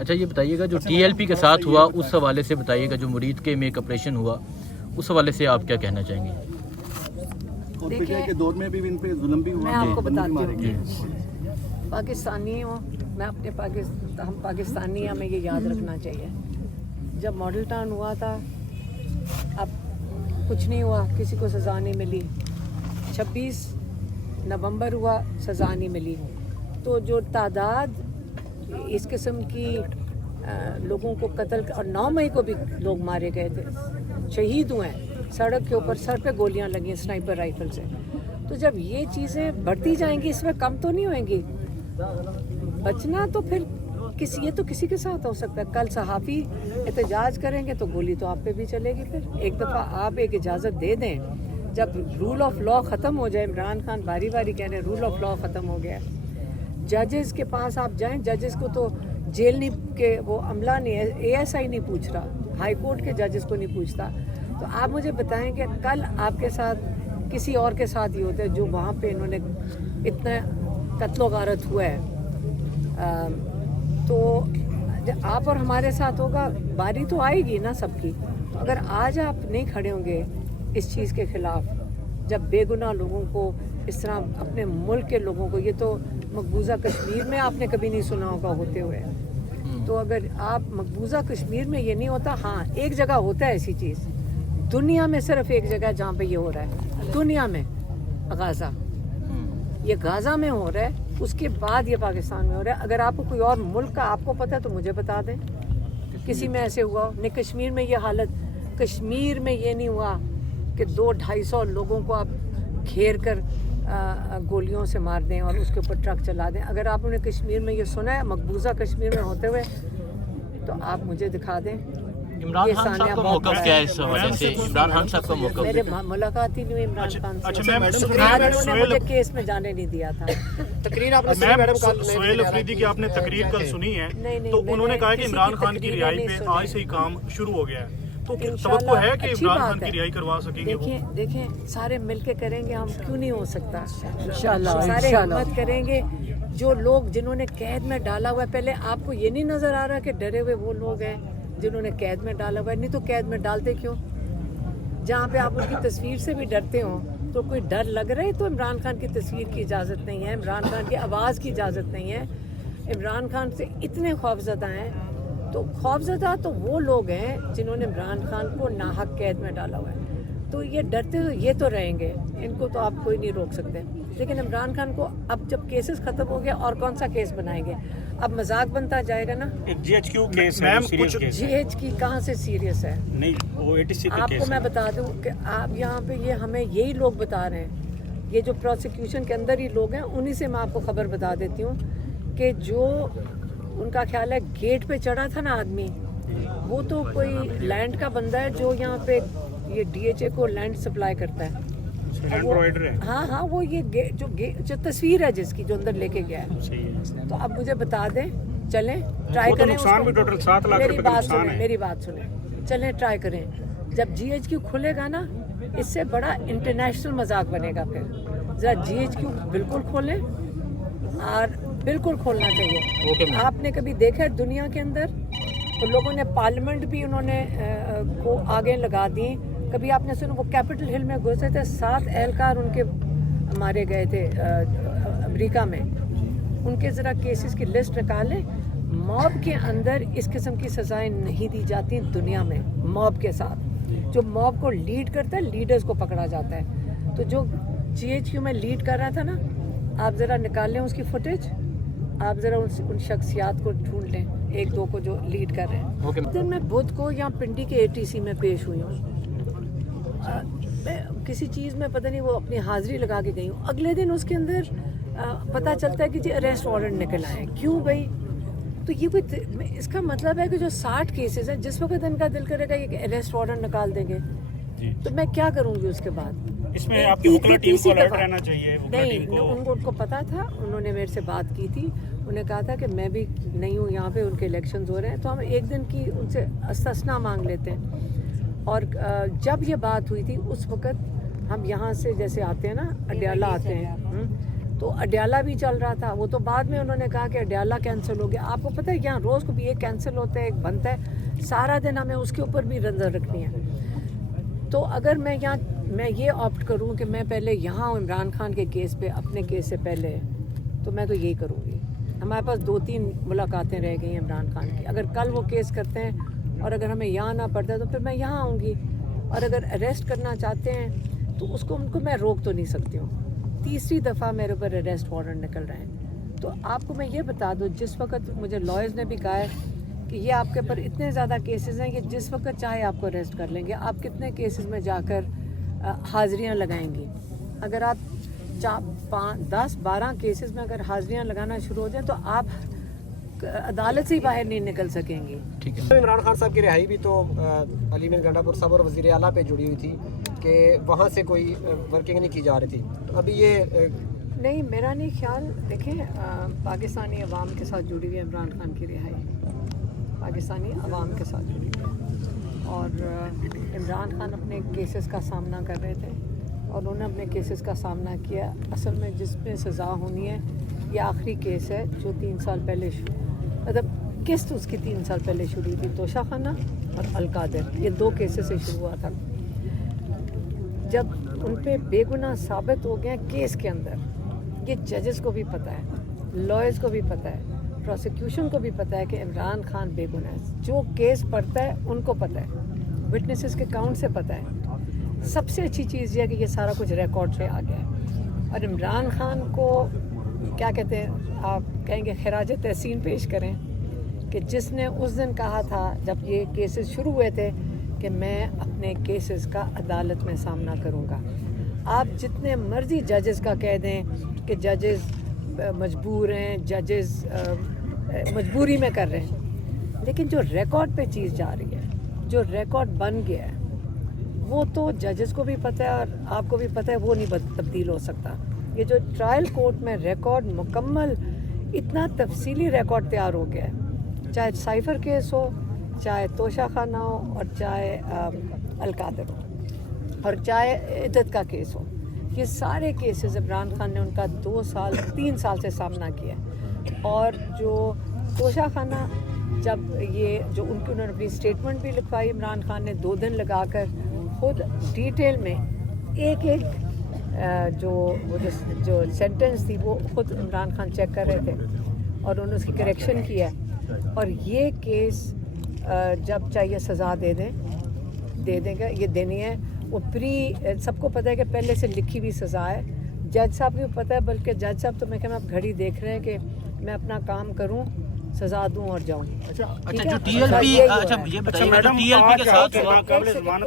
اچھا یہ بتائیے گا جو ٹی ایل پی کے ساتھ ہوا اس حوالے سے بتائیے گا، جو مرید کے میں ایک آپریشن ہوا اس حوالے سے آپ کیا کہنا چاہیں گے؟ دیکھیں دور میں بھی ان پہ ظلم بھی ہوا، میں آپ کو بتاتی ہوں، پاکستانی ہوں میں، اپنے ہم پاکستانی ہیں، ہمیں یہ یاد رکھنا چاہیے جب ماڈل ٹاؤن ہوا تھا اب کچھ نہیں ہوا، کسی کو سزا نہیں ملی، 26 نومبر ہوا سزا نہیں ملی، تو جو تعداد اس قسم کی لوگوں کو قتل اور 9 مئی کو بھی لوگ مارے گئے تھے، شہید ہوئے ہیں، سڑک کے اوپر سر پہ گولیاں لگی ہیں سنائپر رائفل سے، تو جب یہ چیزیں بڑھتی جائیں گی اس میں کم تو نہیں ہوئیں گی، بچنا تو پھر یہ تو کسی کے ساتھ ہو سکتا ہے، کل صحافی احتجاج کریں گے تو گولی تو آپ پہ بھی چلے گی، پھر ایک دفعہ آپ ایک اجازت دے دیں، جب رول آف لا ختم ہو جائے، عمران خان باری باری کہہ رہے ہیں رول آف لا ختم ہو گیا ہے، ججز کے پاس آپ جائیں، ججز کو تو جیل نہیں کہ وہ عملہ نہیں ہے، اے ایس آئی نہیں پوچھ رہا، ہائی کورٹ کے ججز کو نہیں پوچھتا، تو آپ مجھے بتائیں کہ کل آپ کے ساتھ کسی اور کے ساتھ یہ ہوتا ہے جو وہاں پہ انہوں نے اتنا قتل و غارت ہوا ہے، تو آپ اور ہمارے ساتھ ہوگا، باری تو آئے گی نا سب کی، تو اگر آج آپ نہیں کھڑے ہوں گے اس چیز کے خلاف، جب بے گناہ لوگوں کو اس طرح اپنے ملک کے لوگوں کو، یہ تو مقبوضہ کشمیر میں آپ نے کبھی نہیں سنا ہوگا ہوتے ہوئے، تو اگر آپ مقبوضہ کشمیر میں یہ نہیں ہوتا، ہاں ایک جگہ ہوتا ہے ایسی چیز، دنیا میں صرف ایک جگہ جہاں پہ یہ ہو رہا ہے، دنیا میں غازہ، یہ غازہ میں ہو رہا ہے، اس کے بعد یہ پاکستان میں ہو رہا ہے، اگر آپ کو کوئی اور ملک کا آپ کو پتہ ہے تو مجھے بتا دیں کسی میں ایسے ہوا ہو، نہیں کشمیر میں یہ حالت، کشمیر میں یہ نہیں ہوا کہ 200-250 لوگوں کو آپ گھیر کر گولیوں سے مار دیں اور اس کے اوپر ٹرک چلا دیں، اگر آپ نے کشمیر میں یہ سنا ہے مقبوضہ کشمیر میں ہوتے ہوئے تو آپ مجھے دکھا دیں۔ عمران خان صاحب کا موقف کیا ہے اس حوالے سے؟ عمران خان صاحب کا موقف؟ میرے ملاقات ہی نہیں ہوئی عمران خان سے، آج انہوں نے مجھے کیس میں جانے نہیں دیا تھا۔ سہیل افریدی کی آپ نے تقریر کل سنی ہے تو انہوں نے کہا کہ عمران خان کی رہائی پہ آج سے ہی کام شروع ہو گیا ہے، تو توقع ہے کہ عمران خان کی رہائی کروا سکیں گے؟ دیکھیں سارے مل کے کریں گے، ہم کیوں نہیں ہو سکتا، سارے ہمت کریں گے، جو لوگ جنہوں نے قید میں ڈالا ہوا ہے، پہلے آپ کو یہ نہیں نظر آ رہا کہ ڈرے ہوئے وہ لوگ ہیں جنہوں نے قید میں ڈالا ہوا ہے، نہیں تو قید میں ڈالتے کیوں؟ جہاں پہ آپ ان کی تصویر سے بھی ڈرتے ہوں تو کوئی ڈر لگ رہا ہے، تو عمران خان کی تصویر کی اجازت نہیں ہے، عمران خان کی آواز کی اجازت نہیں ہے، عمران خان سے اتنے خوفزدہ ہیں، تو خوفزدہ تو وہ لوگ ہیں جنہوں نے عمران خان کو ناحق قید میں ڈالا ہوا ہے، تو یہ ڈرتے تو یہ تو رہیں گے، ان کو تو آپ کوئی نہیں روک سکتے، لیکن عمران خان کو اب جب کیسز ختم ہو گیا اور کون سا کیس بنائیں گے، اب مذاق بنتا جائے گا نا، جی ایچ کیو کیس ہے، جی ایچ کی کہاں سے سیریس ہے؟ نہیں وہ ATC کا آپ کیس کو ہے۔ میں بتا دوں کہ آپ یہاں پہ یہ ہمیں یہی لوگ بتا رہے ہیں، یہ جو پروسیکیوشن کے اندر ہی لوگ ہیں انہی سے میں آپ کو خبر بتا دیتی ہوں کہ جو ان کا خیال ہے گیٹ پہ چڑھا تھا نا آدمی، وہ تو کوئی لینڈ کا بندہ ہے جو یہاں پہ یہ DHA کو لینڈ سپلائی کرتا ہے، ہاں وہ یہ جو تصویر ہے جس کی جو اندر لے کے گیا ہے، تو اب مجھے بتا دیں، چلیں ٹرائی کریں، میری بات سنیں، چلیں ٹرائی کریں، جب GHQ کھلے گا نا اس سے بڑا انٹرنیشنل مذاق بنے گا، پھر ذرا GHQ بالکل کھولیں، اور بالکل کھولنا چاہیے۔ آپ نے کبھی دیکھا ہے دنیا کے اندر تو لوگوں نے پارلیمنٹ بھی انہوں نے کو آگے لگا دی، کبھی آپ نے سنا وہ کیپٹل ہل میں گھسے تھے، 7 اہلکار ان کے مارے گئے تھے امریکہ میں، ان کے ذرا کیسز کی لسٹ نکالیں، موب کے اندر اس قسم کی سزائیں نہیں دی جاتی دنیا میں، موب کے ساتھ جو موب کو لیڈ کرتا ہے لیڈرز کو پکڑا جاتا ہے، تو جو GHQ میں لیڈ کر رہا تھا نا، آپ ذرا نکال لیں اس کی فوٹیج، آپ ذرا ان شخصیات کو ڈھونڈ لیں، 1-2 کو جو لیڈ کر رہے ہیں۔ دن میں بدھ کو یہاں پنڈی کے ATC میں پیش ہوئی ہوں، میں کسی چیز میں پتہ نہیں وہ اپنی حاضری لگا کے گئی ہوں، اگلے دن اس کے اندر پتہ چلتا ہے کہ جی اریسٹ وارنٹ نکل آئے، کیوں بھائی؟ تو یہ کوئی اس کا مطلب ہے کہ جو 60 کیسز ہیں جس وقت ان کا دل کرے گا یہ اریسٹ وارنٹ نکال دیں گے، تو میں کیا کروں گی اس کے بعد؟ اس میں آپ کی وکلا ٹیم کو الرٹ رہنا چاہیے، نہیں ان کو پتا تھا، انہوں نے میرے سے بات کی تھی، انہوں نے کہا تھا کہ میں بھی نہیں ہوں یہاں پہ، ان کے الیکشنز ہو رہے ہیں تو ہم ایک دن کی ان سے استثنا مانگ لیتے ہیں، اور جب یہ بات ہوئی تھی اس وقت ہم یہاں سے جیسے آتے ہیں نا اڈیالہ آتے ہیں تو تو اڈیالہ بھی چل رہا تھا، وہ تو بعد میں انہوں نے کہا کہ اڈیالہ کینسل ہو گیا. آپ کو پتہ ہے یہاں روز کو بھی ایک کینسل ہوتا ہے، ایک بنتا ہے، سارا دن ہمیں اس کے اوپر بھی نظر رکھنی ہے. تو اگر میں یہ آپٹ کروں کہ میں پہلے یہاں ہوں عمران خان کے کیس پہ، اپنے کیس سے پہلے، تو میں تو یہی کروں گی. ہمارے پاس 2-3 ملاقاتیں رہ گئی ہیں عمران خان کی. اگر کل وہ کیس کرتے ہیں اور اگر ہمیں یہاں نہ پڑتا تو پھر میں یہاں آؤں گی. اور اگر اریسٹ کرنا چاہتے ہیں تو ان کو میں روک تو نہیں سکتی ہوں. تیسری دفعہ میرے اوپر اریسٹ وارنٹ نکل رہے ہیں. تو آپ کو میں یہ بتا دوں، جس وقت مجھے لائرز نے بھی کہا ہے کہ یہ آپ کے اوپر اتنے زیادہ کیسز ہیں کہ جس وقت چاہے آپ کو اریسٹ کر لیں گے. آپ کتنے کیسز میں جا کر حاضریاں لگائیں گی؟ اگر آپ 10-12 کیسز میں اگر حاضریاں لگانا شروع ہو جائیں تو آپ عدالت سے ہی باہر نہیں نکل سکیں گے. ٹھیک ہے. عمران خان صاحب کی رہائی بھی تو علی میر گنڈا پور صاحب اور وزیر اعلیٰ پہ جڑی ہوئی تھی کہ وہاں سے کوئی ورکنگ نہیں کی جا رہی تھی. ابھی یہ نہیں، میرا نہیں خیال. دیکھیں، پاکستانی عوام کے ساتھ جڑی ہوئی ہے عمران خان کی رہائی، پاکستانی عوام کے ساتھ جڑی ہوئی ہے. اور عمران خان اپنے کیسز کا سامنا کر رہے تھے اور انہوں نے اپنے کیسز کا سامنا کیا. اصل میں جس میں سزا ہونی ہے یہ آخری کیس ہے جو 3 سال پہلے مطلب قسط اس کی 3 سال پہلے شروع ہوئی تھی، توشہ خانہ اور القادر. یہ 2 کیسز سے شروع ہوا تھا. جب ان پہ بے گناہ ثابت ہو گئے کیس کے اندر، یہ ججز کو بھی پتہ ہے، لائرز کو بھی پتہ ہے، پروسیکیوشن کو بھی پتہ ہے کہ عمران خان بے گناہ ہے. جو کیس پڑھتا ہے ان کو پتہ ہے، وٹنسز کے کاؤنٹ سے پتہ ہے. سب سے اچھی چیز یہ ہے کہ یہ سارا کچھ ریکارڈ پہ آ گیا ہے. اور عمران خان کو کیا کہتے ہیں، آپ کہیں گے خراج تحسین پیش کریں کہ جس نے اس دن کہا تھا جب یہ کیسز شروع ہوئے تھے کہ میں اپنے کیسز کا عدالت میں سامنا کروں گا. آپ جتنے مرضی ججز کا کہہ دیں کہ ججز مجبور ہیں، ججز مجبوری میں کر رہے ہیں، لیکن جو ریکارڈ پہ چیز جا رہی ہے، جو ریکارڈ بن گیا ہے، وہ تو ججز کو بھی پتہ ہے اور آپ کو بھی پتہ ہے، وہ نہیں تبدیل ہو سکتا. یہ جو ٹرائل کورٹ میں ریکارڈ مکمل اتنا تفصیلی ریکارڈ تیار ہو گیا ہے، چاہے سائفر کیس ہو، چاہے توشہ خانہ ہو، اور چاہے القادر ہو، اور چاہے عدت کا کیس ہو. یہ سارے کیسز عمران خان نے ان کا 3 سال سے سامنا کیا. اور جو توشہ خانہ، جب یہ جو انہوں نے اپنی اسٹیٹمنٹ بھی لکھوائی، عمران خان نے 2 دن لگا کر خود ڈیٹیل میں ایک جو سینٹنس تھی وہ خود عمران خان چیک کر رہے تھے اور انہوں نے اس کی کریکشن کیا. اور یہ کیس جب چاہیے سزا دے دیں گا، یہ دینی ہے. وہ سب کو پتہ ہے کہ پہلے سے لکھی ہوئی سزا ہے. جج صاحب کو بھی پتہ ہے، بلکہ جج صاحب تو میں کہ آپ گھڑی دیکھ رہے ہیں کہ میں اپنا کام کروں، سزا دوں اور جاؤں. اچھا جو TLP، اچھا یہ بتائیے میڈم TLP کے ساتھ قابل ضمانت